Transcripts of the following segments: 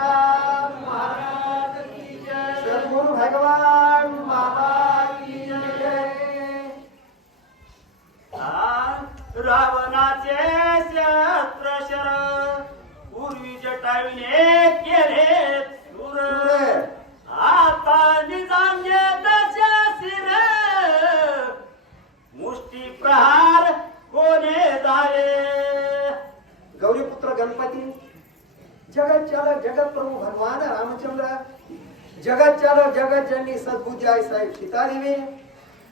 तुकाराम महाराज चालक जगत प्रभू भगवान रामचंद्र जगत चालक जगत जननी सद्बुद्धी आई साहेब सीतादेवी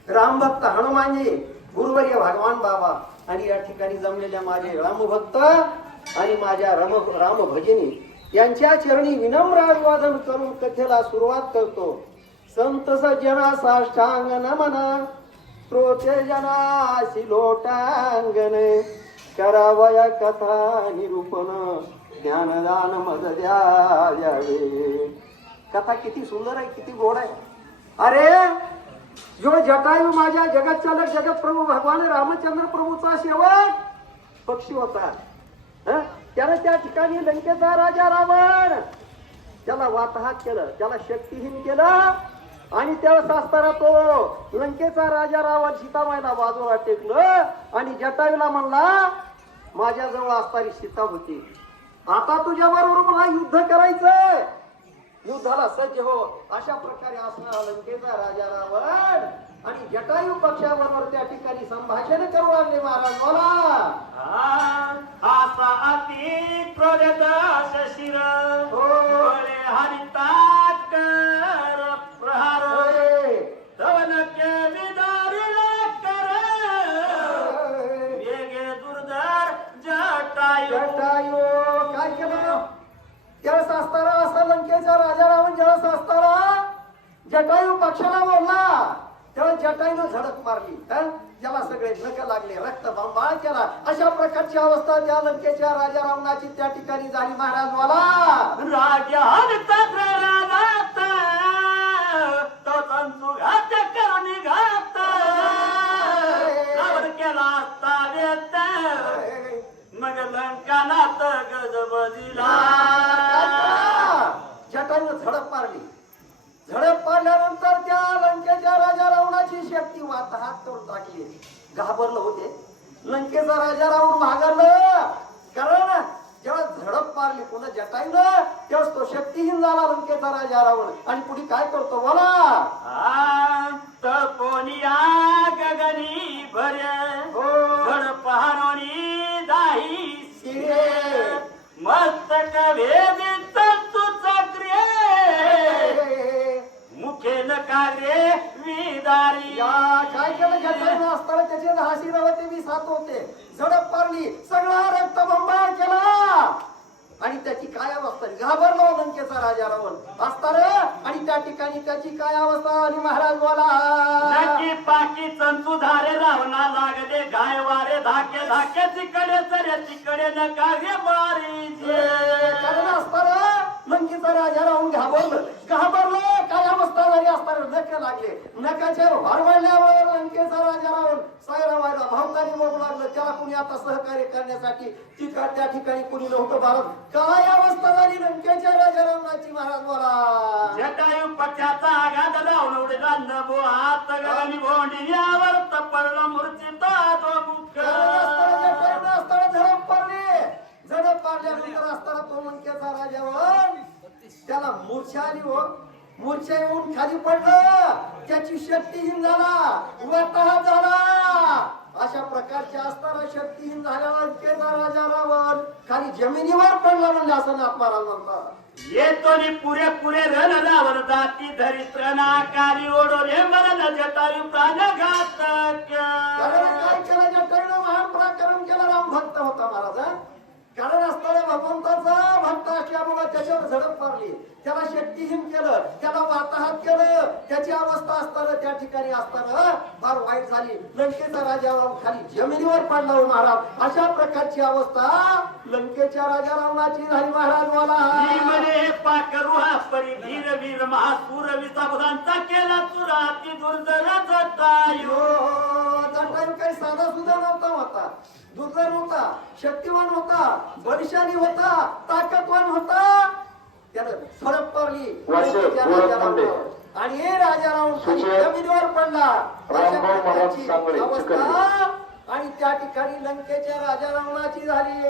राम भक्त हनुमानजी गुरुवर्य भगवान बाबा आणि या ठिकाणी जमलेल्या माझे रामभक्त आणि माझ्या राम राम भजनी यांच्या चरणी विनम्र अभिवादन करून कथेला सुरुवात करतो. संत सज्जना साष्टांग नमना श्रोते जना लोटांगण करावया कथा निरूपण ज्ञानदान मद द्यावे कथा किती सुंदर आहे किती गोड आहे. अरे जो जटायू माझ्या जगत चालक जगत प्रभू भगवान रामचंद्र प्रभूचा शेवट पक्षी होता त्याला त्या ठिकाणी लंकेचा राजा रावण. त्याला वाताहात केलं त्याला शक्तीहीन केलं आणि त्याला असताना तो लंकेचा राजा रावण सीतामायला बाजूला टेकलं आणि जटायूला म्हणला माझ्याजवळ असणारी सीता होती. आता तुझ्या बरोबर मला युद्ध करायचंय. युद्धाला सज्ज हो. अशा प्रकारे असणारा लंकेचा राजा रावण आणि जटायू पक्षाबरोबर त्या ठिकाणी संभाषण करू लागले महाराज. बोला. असा लंकेचा राजा रावण असताना जटायू पक्षाला बोलला. तेव्हा जटायून झडप मारली. तर ज्याला सगळे नख लागले रक्त बंबाळ केला. अशा प्रकारची अवस्था त्या लंकेच्या राजा रावणाची त्या ठिकाणी झाली महाराज मला राजा जटायूनं झडप मारली झडप पाडल्यानंतर त्या लंकेच्या राजा रावणाची शक्ती वाताहात करून टाकली. घाबरलं होते. लंकेचा राजा रावण भागरलं कारण जेव्हा झडप मारली पुन्हा जटाईनं तेव्हा तो शक्तीहीन झाला लंकेचा राजा रावण. आणि पुढे काय करतो बोला. तपोनिया गगनी भर्य हो. दाही शिरे. मस्तक भेदी मुखे नकारे विदारी. काय केलं जटाईनं असताना त्याचे दहा शिर होते वीस हात होते. झडप मारली सगळा रक्त बंबाळ केला. आणि त्याची काय अवस्था? घाबरलो लंकेचा राजा रावण. असताना आणि त्या ठिकाणी त्याची काय अवस्था? आणि महाराज बोला पाकी तंतू धारे रावणा लागले गाय वारे धाके धाके तिकडे चरे तिकडे नकारे मारीचे कारण असताना लंकेचा राजा राहून घाबरलं. घाबरलं. झाली असताना नख लागले. नकाच्या हरवळल्यावर लंकेचा राजा राहून सायरा व्हायला भावतानी बघू लागलं. त्याला कुणी आता सहकार्य करण्यासाठी तिका त्या ठिकाणी कुणी नव्हतं भारत. काय अवस्था झाली लंकेच्या राजा रावणाची महाराज बोला. जटायू पक्षाचा आघात उडला. नभो हात गगनी भोंडी यावर तपडला तो मुख. असताना झडप पाडली. झडप पाडल्यानंतर असताना तो लंकेचा राजा रावण. त्याला मूर्छा आली हो. मूर्छा येऊन खाली पडलं. त्याची शक्तीहीन झाला. वाताहत झाला. अशा प्रकारच्या असताना शक्तीहीन झाल्यावर लंकेचा राजा रावण खाली जमिनीवर पडला म्हणजे असं नाथ महाराज म्हणतात. येतो नि पुरे पुरे रण रावण जाती धरी त्रना काली ओढोरे मरण जटायू प्राण घातक. कारण काय केलं? जटायूनं महान पराक्रम केला राम भक्त होता महाराज हा? कारण असताना भगवंताचा भक्त असल्यामुळे त्याच्यावर झडप मारली. त्याला शक्तीहीन केलं त्याला वाताहत केलं. त्याची अवस्था असताना त्या ठिकाणी असताना फार वाईट झाली. लंकेचा राजा खाली जमिनीवर पडला हो महाराज. अशा प्रकारची अवस्था लंकेच्या राजा रावणाची झाली महाराज मला हा वीर महासूर विसाबुधांचा केला चुरा. ती दुर्धर जटायू जटायू काही साधा सुद्धा नव्हता होता. दुर्धर होता शक्तिवान होता बलशाली होता ताकदवान होता. राजा मुंडे. रावणावर. आणि हे राजा सुचेत जमिनीवर पडला. अवस्था. आणि त्या ठिकाणी लंकेच्या राजा रावणाची झाली.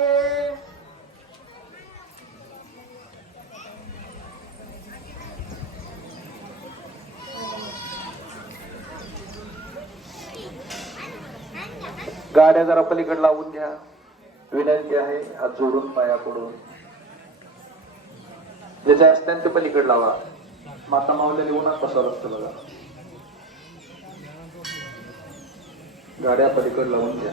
गाड्या जरा पलीकडे लावून घ्या. विनंती आहे हात जोडून पाया पडून ज्याचे असतात ते पलीकडे लावा. माता मावलेली उन्हात कसं असतं बघा गाड्या पलीकडे लावून घ्या.